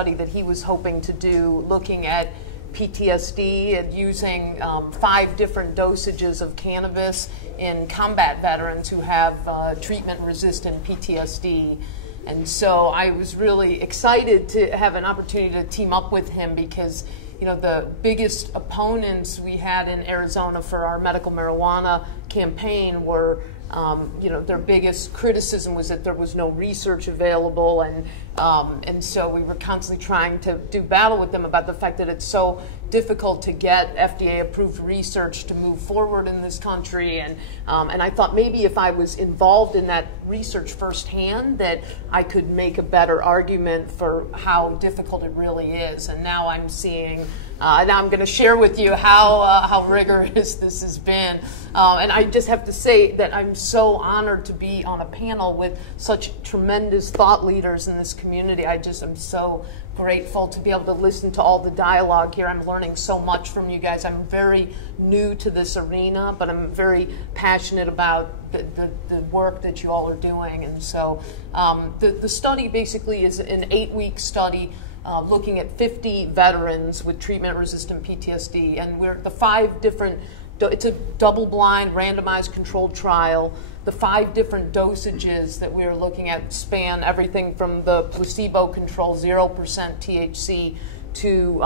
study that he was hoping to do looking at PTSD and using 5 different dosages of cannabis in combat veterans who have treatment-resistant PTSD. And so I was really excited to have an opportunity to team up with him because, you know, the biggest opponents we had in Arizona for our medical marijuana campaign were, you know, their biggest criticism was that there was no research available, and so we were constantly trying to do battle with them about the fact that it's so difficult to get FDA-approved research to move forward in this country, and I thought maybe if I was involved in that research firsthand that I could make a better argument for how difficult it really is. And now I'm seeing, now I'm going to share with you how rigorous this has been. And I just have to say that I'm so honored to be on a panel with such tremendous thought leaders in this community. I just am so grateful to be able to listen to all the dialogue here. I'm learning so much from you guys. I'm very new to this arena, but I'm very passionate about the work that you all are doing. And so the study basically is an 8-week study looking at 50 veterans with treatment-resistant PTSD. And we're the 5 different, it's a double-blind, randomized controlled trial. The 5 different dosages that we're looking at span everything from the placebo control, 0% THC, to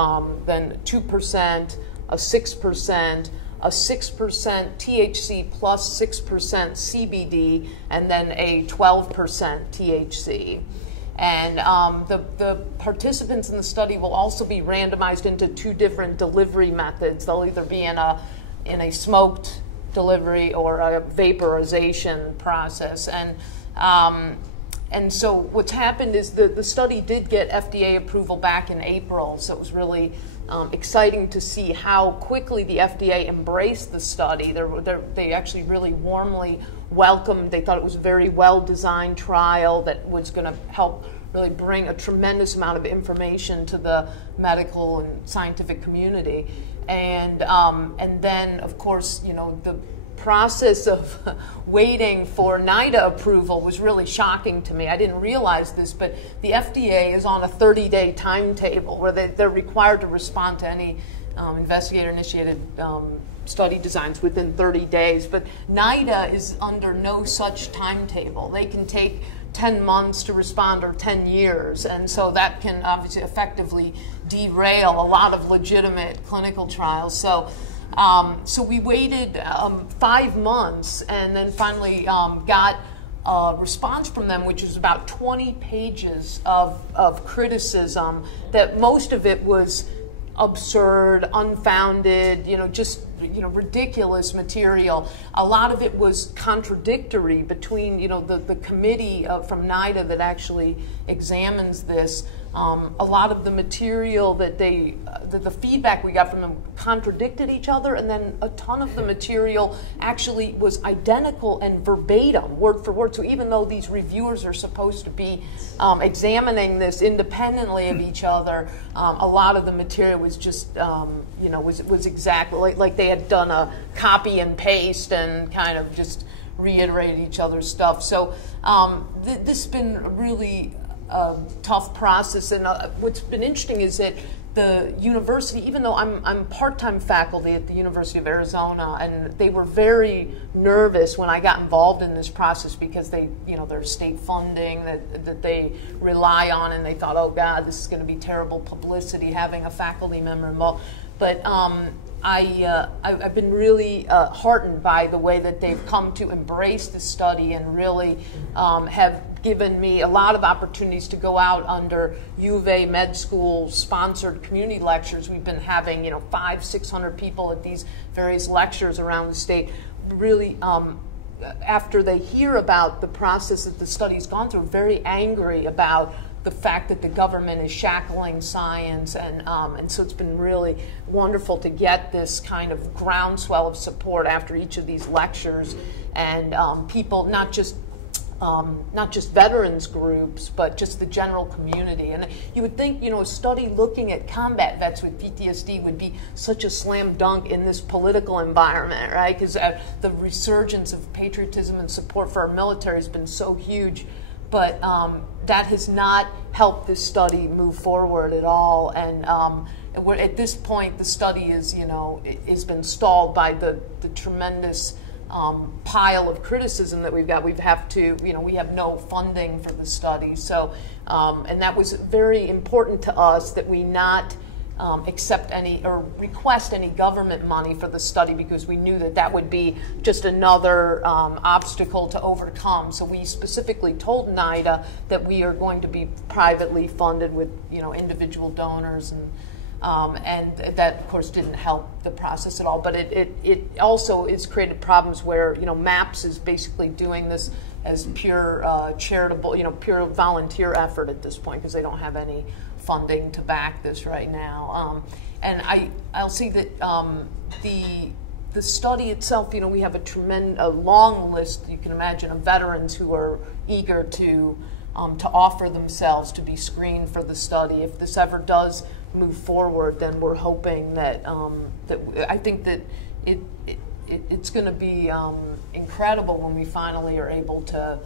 then 2%, a 6%, a 6% THC plus 6% CBD, and then a 12% THC. And the participants in the study will also be randomized into 2 different delivery methods. They'll either be in a smoked delivery or a vaporization process. And so what's happened is the study did get FDA approval back in April, so it was really exciting to see how quickly the FDA embraced the study. They actually really warmly welcomed. They thought it was a very well-designed trial that was going to help really bring a tremendous amount of information to the medical and scientific community. And then, of course, you know, the process of waiting for NIDA approval was really shocking to me. I didn't realize this, but the FDA is on a 30-day timetable where they're required to respond to any investigator-initiated study designs within 30 days. But NIDA is under no such timetable. They can take 10 months to respond or 10 years, and so that can obviously effectively derail a lot of legitimate clinical trials. So we waited 5 months and then finally got a response from them, which was about 20 pages of criticism, that most of it was absurd, unfounded, you know, just, you know, ridiculous material. A lot of it was contradictory between, you know, the committee from NIDA that actually examines this. A lot of the material that the feedback we got from them contradicted each other, and then a ton of the material actually was identical and verbatim, word for word. So even though these reviewers are supposed to be examining this independently of each other, a lot of the material was just, you know, was exactly like they had done a copy and paste and kind of just reiterated each other's stuff. So this has been really tough process, and what's been interesting is that the university, even though I'm part-time faculty at the University of Arizona, and they were very nervous when I got involved in this process because they, you know, there's state funding that they rely on, and they thought, oh God, this is going to be terrible publicity having a faculty member involved. But I've been really heartened by the way that they've come to embrace this study and really have given me a lot of opportunities to go out under U of A med school sponsored community lectures. We've been having, you know, 500-600 people at these various lectures around the state. Really, after they hear about the process that the study's gone through, very angry about the fact that the government is shackling science, and so it's been really wonderful to get this kind of groundswell of support after each of these lectures, and people, not just veterans groups, but just the general community. And you would think, you know, a study looking at combat vets with PTSD would be such a slam dunk in this political environment, right? Because the resurgence of patriotism and support for our military has been so huge. but that has not helped this study move forward at all. And we're, at this point, the study is, has been stalled by the tremendous pile of criticism that we've got. We have no funding for the study. So, and that was very important to us that we not accept any or request any government money for the study, because we knew that that would be just another obstacle to overcome. So we specifically told NIDA that we are going to be privately funded with individual donors, and that of course didn't help the process at all. But it also has created problems where MAPS is basically doing this as pure charitable, pure volunteer effort at this point, because they don't have any funding to back this right now. And I'll see that the study itself, we have a long list, you can imagine, of veterans who are eager to offer themselves to be screened for the study. If this ever does move forward, then we're hoping that I think that it's going to be incredible when we finally are able to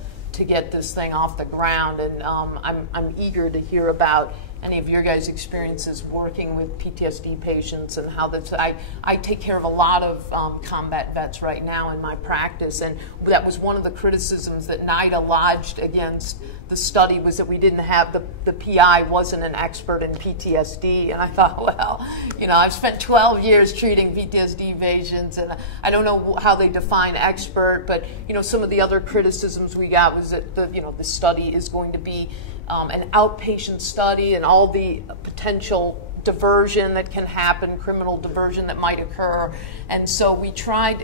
get this thing off the ground. And I'm eager to hear about any of your guys' experiences working with PTSD patients and how that's. I take care of a lot of combat vets right now in my practice, and that was one of the criticisms that NIDA lodged against the study, was that we didn't have the PI wasn't an expert in PTSD. And I thought, well, I've spent 12 years treating PTSD patients, and I don't know how they define expert, but some of the other criticisms we got was that the study is going to be an outpatient study, and all the potential diversion that can happen, criminal diversion that might occur. And so we tried,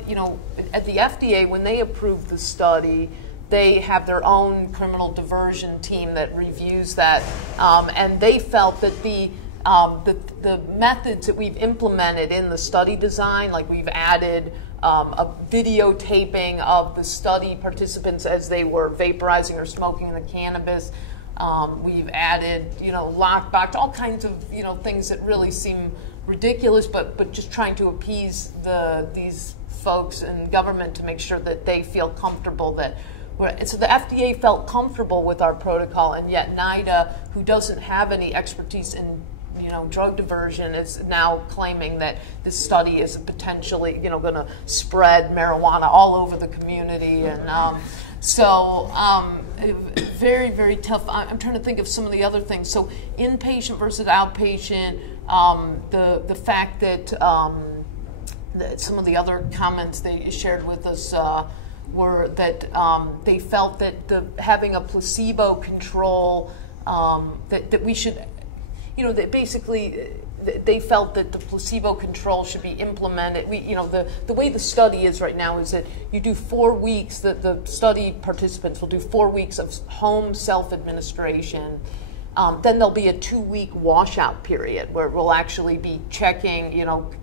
at the FDA, when they approved the study, they have their own criminal diversion team that reviews that, and they felt that the methods that we've implemented in the study design, like we've added a videotaping of the study participants as they were vaporizing or smoking the cannabis. We've added, lockbox, all kinds of, things that really seem ridiculous, but just trying to appease these folks in government to make sure that they feel comfortable that so the FDA felt comfortable with our protocol, and yet NIDA, who doesn't have any expertise in drug diversion, is now claiming that this study is potentially going to spread marijuana all over the community. And very, very tough. I'm trying to think of some of the other things. So inpatient versus outpatient, the fact that some of the other comments they shared with us were that they felt that having a placebo control, that we should, that basically they felt that the placebo control should be implemented. The way the study is right now is that you do 4 weeks, that the study participants will do 4 weeks of home self-administration. Then there'll be a 2-week washout period where we'll actually be checking,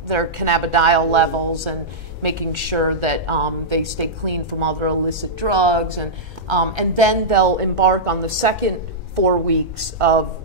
their cannabidiol levels and making sure that they stay clean from other illicit drugs, and then they'll embark on the second 4 weeks of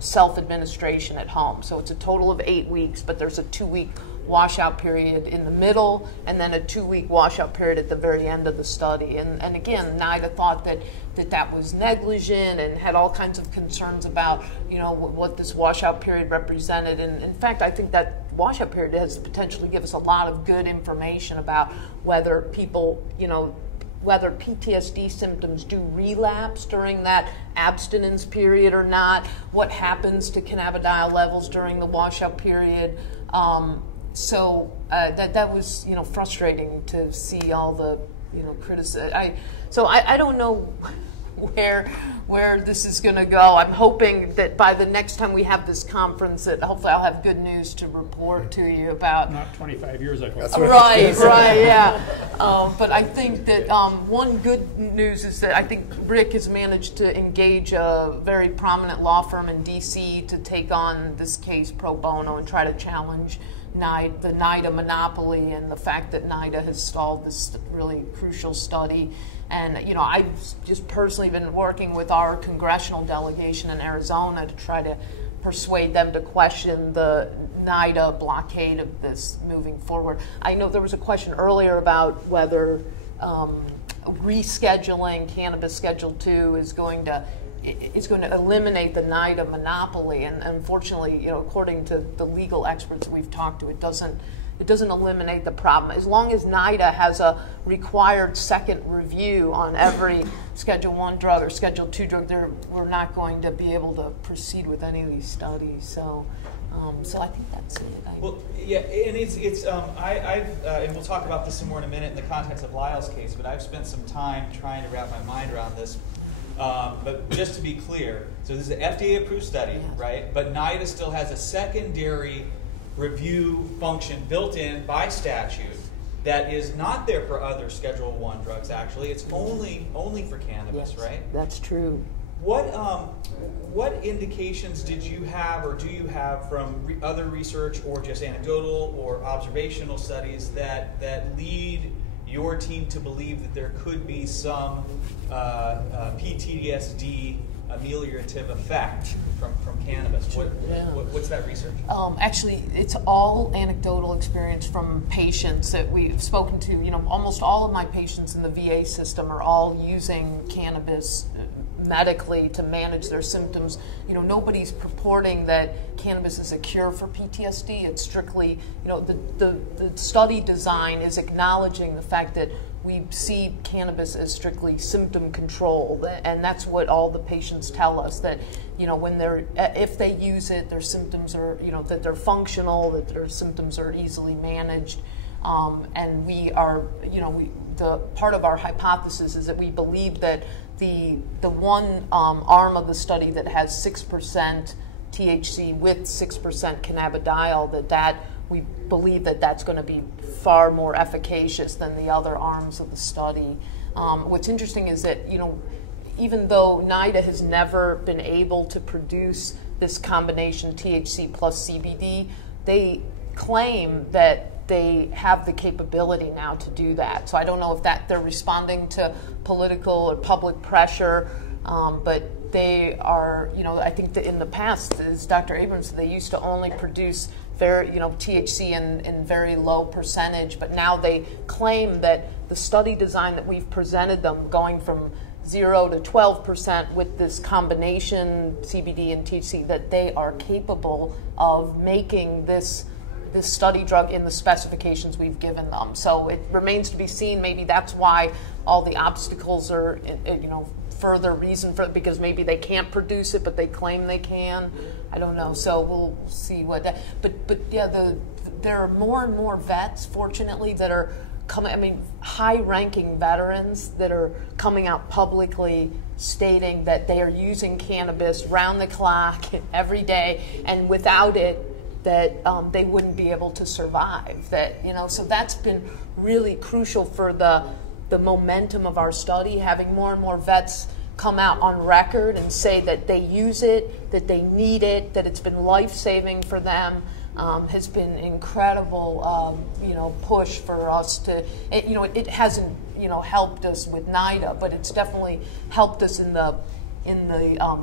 self-administration at home. So it's a total of 8 weeks, but there's a 2-week washout period in the middle, and then a 2-week washout period at the very end of the study. And again, NIDA thought that was negligent and had all kinds of concerns about what this washout period represented. And in fact, I think that washout period has the potential to give us a lot of good information about whether people, whether PTSD symptoms do relapse during that abstinence period or not, what happens to cannabidiol levels during the washout period. So that was frustrating to see all the criticism. I don't know where this is going to go. I'm hoping that by the next time we have this conference, that hopefully I'll have good news to report to you about. Not 25 years, I hope. Right, yeah. But I think that one good news is that I think Rick has managed to engage a very prominent law firm in D.C. to take on this case pro bono and try to challenge the NIDA monopoly and the fact that NIDA has stalled this really crucial study. And I've just personally been working with our congressional delegation in Arizona to try to persuade them to question the NIDA blockade of this moving forward. I know there was a question earlier about whether rescheduling cannabis Schedule 2 is going to eliminate the NIDA monopoly, and unfortunately, according to the legal experts we've talked to, it doesn't eliminate the problem. As long as NIDA has a required second review on every Schedule 1 drug or Schedule 2 drug, we're not going to be able to proceed with any of these studies. So I think that's it. Well, yeah, and and we'll talk about this some more in a minute in the context of Lyle's case, but I've spent some time trying to wrap my mind around this. But just to be clear, so this is an FDA-approved study, yes, right? But NIDA still has a secondary review function built in by statute that is not there for other Schedule 1 drugs, actually. It's only for cannabis, yes, right? That's true. What indications did you have or do you have from other research or just anecdotal or observational studies that lead your team to believe that there could be some PTSD ameliorative effect from cannabis? What's that research? Actually, it's all anecdotal experience from patients that we've spoken to. Almost all of my patients in the VA system are all using cannabis medically to manage their symptoms. Nobody's purporting that cannabis is a cure for PTSD. It's strictly, the study design is acknowledging the fact that we see cannabis as strictly symptom control, and that's what all the patients tell us, that if they use it, their symptoms are, that they're functional, that their symptoms are easily managed, and we are, the part of our hypothesis is that we believe that the one arm of the study that has 6% THC with 6% cannabidiol, that we believe that that's going to be far more efficacious than the other arms of the study. What's interesting is that, even though NIDA has never been able to produce this combination THC plus CBD, they claim that they have the capability now to do that. So I don't know if they're responding to political or public pressure, but they are, I think that in the past, as Dr. Abrams said, they used to only produce THC in very low percentage, but now they claim that the study design that we've presented them, going from 0 to 12% with this combination CBD and THC, that they are capable of making this study drug in the specifications we've given them. So it remains to be seen. Maybe that's why all the obstacles are, further reason for it, because maybe they can't produce it, but they claim they can. I don't know. So we'll see what that. But yeah, there are more and more vets, fortunately, that are coming. High-ranking veterans that are coming out publicly stating that they are using cannabis round the clock every day, and without it, that they wouldn't be able to survive. So that's been really crucial for the momentum of our study, having more and more vets come out on record and say that they use it, that they need it, that it's been life-saving for them. Has been incredible, push for us to. It hasn't, helped us with NIDA, but it's definitely helped us in the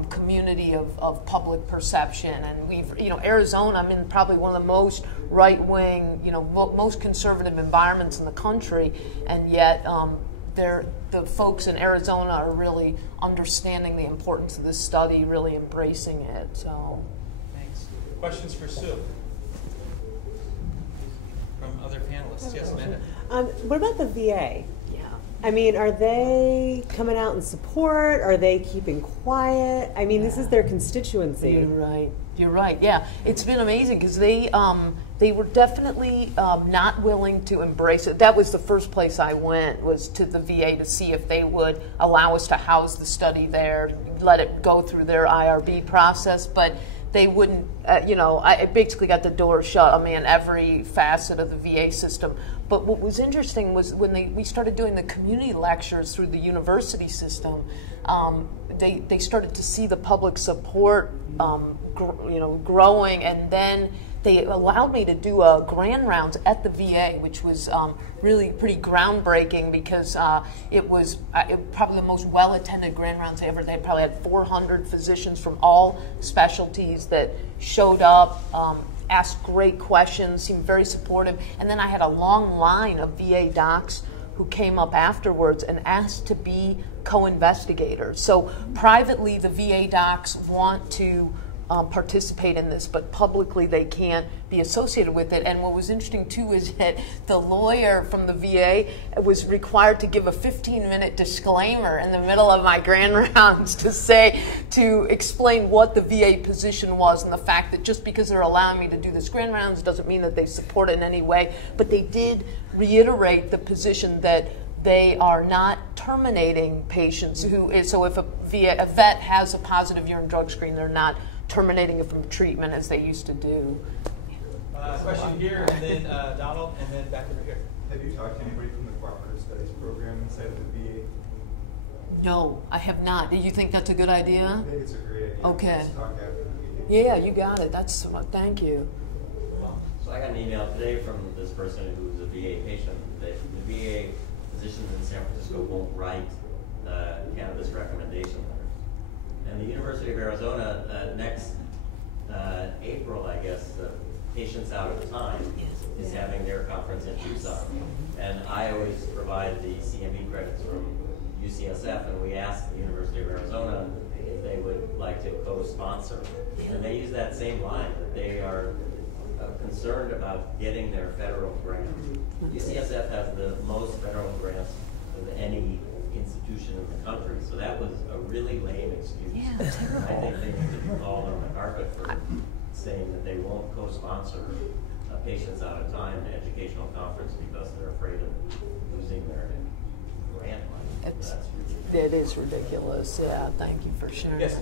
community of public perception. And we've, Arizona, I'm in probably one of the most right-wing, most conservative environments in the country, and yet the folks in Arizona are really understanding the importance of this study, really embracing it. So, thanks. Questions for Sue from other panelists? Yes, Amanda. What about the VA? Are they coming out in support? Are they keeping quiet? This is their constituency. You're right. Yeah, it's been amazing because they were definitely not willing to embrace it. That was the first place I went, was to the VA to see if they would allow us to house the study there, let it go through their IRB process. But they wouldn't, I basically got the door shut on me in every facet of the VA system. But what was interesting was when we started doing the community lectures through the university system, they started to see the public support, growing, and then they allowed me to do a grand rounds at the VA, which was really pretty groundbreaking because it was probably the most well-attended grand rounds ever. They probably had 400 physicians from all specialties that showed up, asked great questions, seemed very supportive. And then I had a long line of VA docs who who came up afterwards and asked to be co-investigators. So privately, the VA docs want to participate in this, but publicly they can't be associated with it. And what was interesting too is that the lawyer from the VA was required to give a 15-minute disclaimer in the middle of my grand rounds to explain what the VA position was, and the fact that just because they're allowing me to do this grand rounds doesn't mean that they support it in any way. But they did reiterate the position that they are not terminating patients so if a vet has a positive urine drug screen, they're not terminating it from treatment as they used to do. Question here, and then Donald, and then back over here. Have you talked to anybody from the Cooperative Studies program inside of the VA? No, I have not. Do you think that's a good idea? I think it's a great idea. Okay. Let's talk after the meeting. Yeah, you got it. That's thank you. So I got an email today from this person who's a VA patient that the VA physicians in San Francisco won't write cannabis recommendation letters. And the University of Arizona next April, I guess, the Patients Out of Time is having their conference in Tucson. And I always provide the CME credits from UCSF, and we asked the University of Arizona if they would like to co-sponsor. And they use that same line, that they are concerned about getting their federal grant. UCSF has the most federal grants of any institution in the country, so that was a really lame excuse. Yeah, terrible. I think they need to be called on the carpet for saying that they won't co-sponsor Patients Out of Time, an educational conference, because they're afraid of losing their grant money. It is ridiculous. Yeah, thank you for sharing. Yes.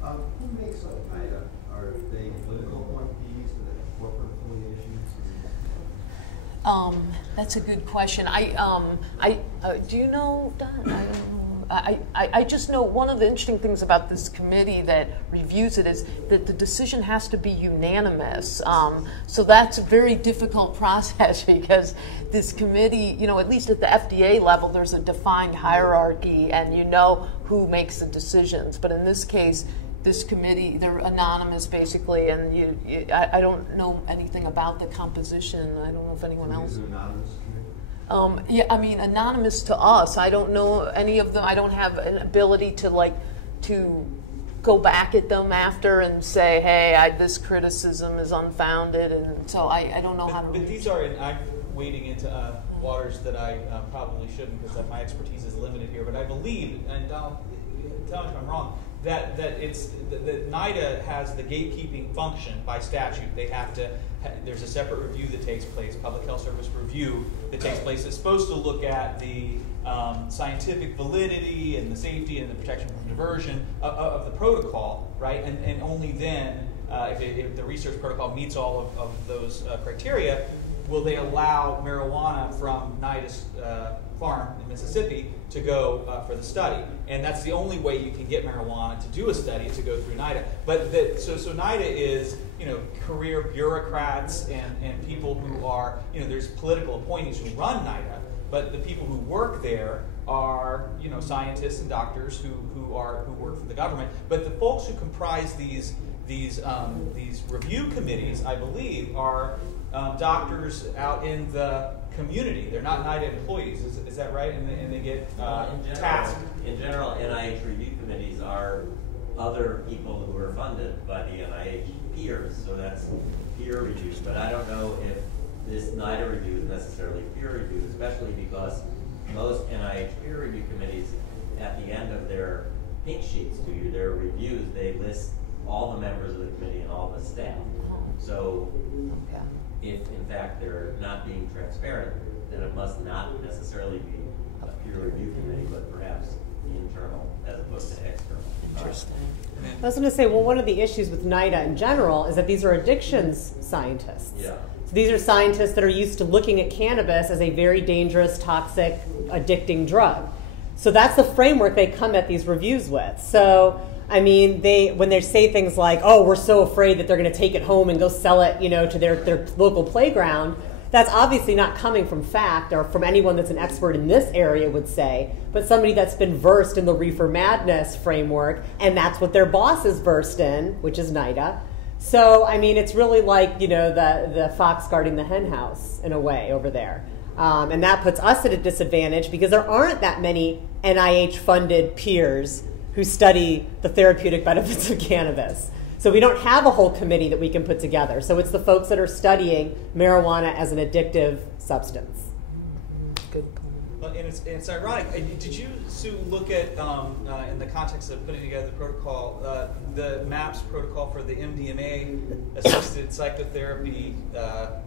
Who makes up NIDA? Are they political appointees? Do they have corporate affiliations? That's a good question. Do you know, Don? I don't know. I just know one of the interesting things about this committee that reviews it is that the decision has to be unanimous. So that's a very difficult process because this committee, at least at the FDA level, there's a defined hierarchy and you know who makes the decisions. But in this case, this committee, they're anonymous basically, and I don't know anything about the composition. I don't know if anyone else. Is it anonymous committee? Yeah, I mean, anonymous to us. I don't know any of them. I don't have an ability to go back at them after and say, hey, this criticism is unfounded, and so I don't know how to. But these are, and I'm wading into waters that I probably shouldn't because my expertise is limited here. But I believe, and tell me if I'm wrong, that NIDA has the gatekeeping function by statute. They have to. There's a separate review that takes place, Public Health Service review that takes place. It's supposed to look at the scientific validity and the safety and the protection from diversion of the protocol, right? And only then, if the research protocol meets all of those criteria, will they allow marijuana from NIDA's farm in Mississippi to go for the study. And that's the only way you can get marijuana to do a study, to go through NIDA. But so NIDA is, career bureaucrats and people who are, there's political appointees who run NIDA, but the people who work there are, scientists and doctors who work for the government. But the folks who comprise these review committees, I believe, are doctors out in the community. They're not NIDA employees. Is that right? And they get tasked. In general, NIH review committees are other people who are funded by the NIH peers, so that's peer reviews. But I don't know if this NIDA review is necessarily peer review, especially because most NIH peer review committees, at the end of their pink sheets to you, their reviews, they list all the members of the committee and all the staff. So if in fact they're not being transparent, then it must not necessarily be a peer review committee, but perhaps internal as opposed to external. Interesting. I was going to say, well, one of the issues with NIDA in general is that these are addictions scientists. Yeah. So these are scientists that are used to looking at cannabis as a very dangerous, toxic, addicting drug. So that's the framework they come at these reviews with. So, I mean, when they say things like, oh, we're so afraid that they're going to take it home and go sell it, to their local playground, that's obviously not coming from fact or from anyone that's an expert in this area would say, but somebody that's been versed in the reefer madness framework, and that's what their boss is versed in, which is NIDA. So, I mean, it's really like, the fox guarding the hen house in a way over there. And that puts us at a disadvantage because there aren't that many NIH-funded peers who study the therapeutic benefits of cannabis. So we don't have a whole committee that we can put together. So it's the folks that are studying marijuana as an addictive substance. Good. Well, and it's ironic. Did you, Sue, look at, in the context of putting together the protocol, the MAPS protocol for the MDMA-assisted psychotherapy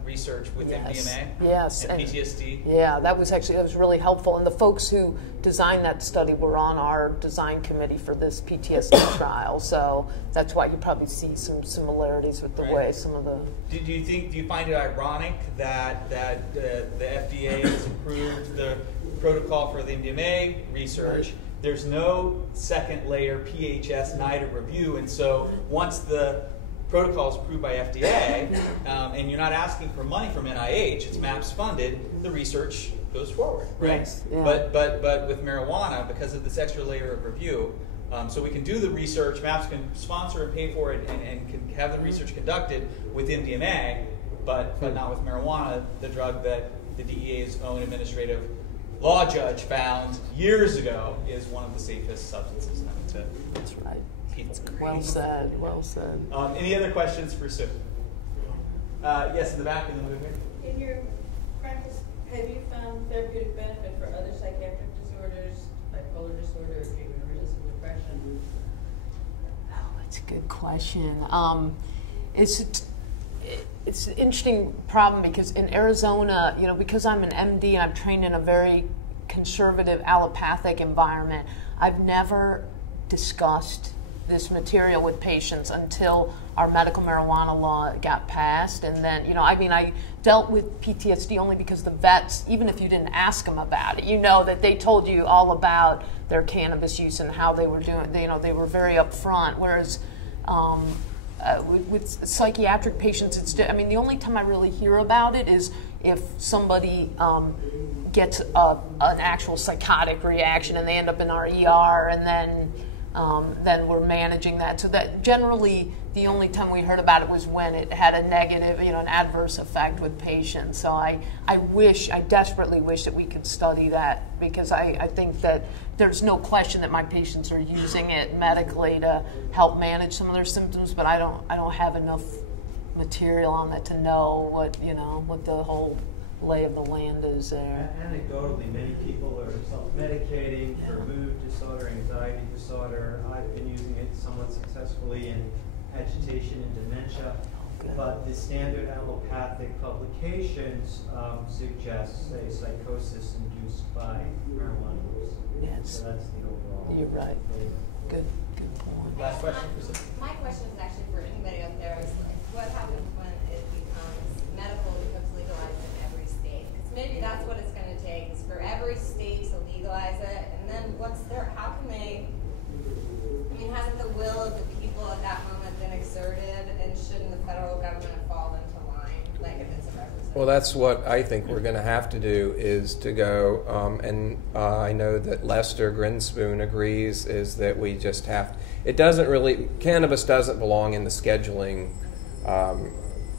research with MDMA? Yes. And PTSD? Yeah, that was really helpful. And the folks who designed that study were on our design committee for this PTSD trial. So that's why you probably see some similarities with the way some of the... Do you find it ironic that the FDA has approved the protocol for the MDMA research? There's no second layer PHS NIDA review, and so once the protocol is approved by FDA, and you're not asking for money from NIH, it's MAPS funded, the research goes forward, right? Yes, yeah. But with marijuana, because of this extra layer of review, so we can do the research, MAPS can sponsor and pay for it, and can have the research conducted with MDMA, but not with marijuana, the drug that the DEA's own administrative law judge found years ago is one of the safest substances known to That's right. people. Well said, well said. Any other questions for Sue? Yes, in the back, and then we'll go here. In your practice, have you found therapeutic benefit for other psychiatric disorders, bipolar disorder, or treatment-resistant depression? Oh, that's a good question. It's an interesting problem because in Arizona, because I'm an MD and I'm trained in a very conservative allopathic environment, I've never discussed this material with patients until our medical marijuana law got passed. And then, I dealt with PTSD only because the vets, even if you didn't ask them about it, that they told you all about their cannabis use and how they were doing, they were very upfront. Whereas with psychiatric patients, the only time I really hear about it is if somebody gets an actual psychotic reaction and they end up in our ER, and then we're managing that. So that generally the only time we heard about it was when it had a negative, an adverse effect with patients. So I desperately wish that we could study that, because I think that there's no question that my patients are using it medically to help manage some of their symptoms, but I don't have enough material on that to know what the whole lay of the land is there. Anecdotally, many people are self-medicating for mood disorder, anxiety disorder. I've been using it somewhat successfully in agitation and dementia. But the standard allopathic publications suggest, say, psychosis induced by marijuana use. Yes. So that's the overall. You're right. Good point. Last question. My question is actually for anybody out there. Is what happens when it becomes legalized in every state? Because maybe that's what it's going to take, is for every state to legalize it, and then once they're, how can they? Hasn't the will of the people at that moment been exerted, and shouldn't the federal government fall into line, like if it's a representative? Well, that's what I think we're going to have to do, is to go, and I know that Lester Grinspoon agrees, is that we just have, cannabis doesn't belong in the scheduling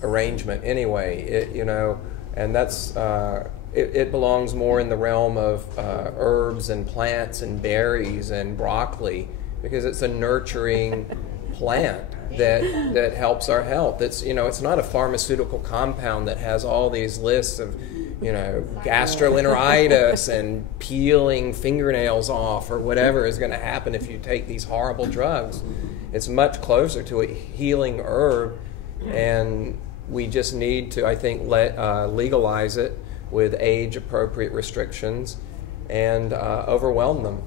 arrangement anyway, and that's, it belongs more in the realm of herbs and plants and berries and broccoli, because it's a nurturing plant that helps our health. It's not a pharmaceutical compound that has all these lists of, gastroenteritis and peeling fingernails off or whatever is going to happen if you take these horrible drugs. It's much closer to a healing herb, and we just need to, I think, legalize it with age-appropriate restrictions and overwhelm them.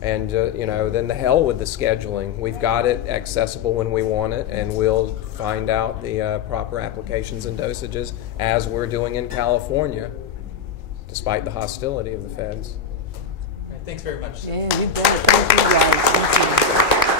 And, then the hell with the scheduling. We've got it accessible when we want it, and we'll find out the proper applications and dosages, as we're doing in California, despite the hostility of the feds. All right, thanks very much. Yeah, you bet. Thank you, guys. Thank you.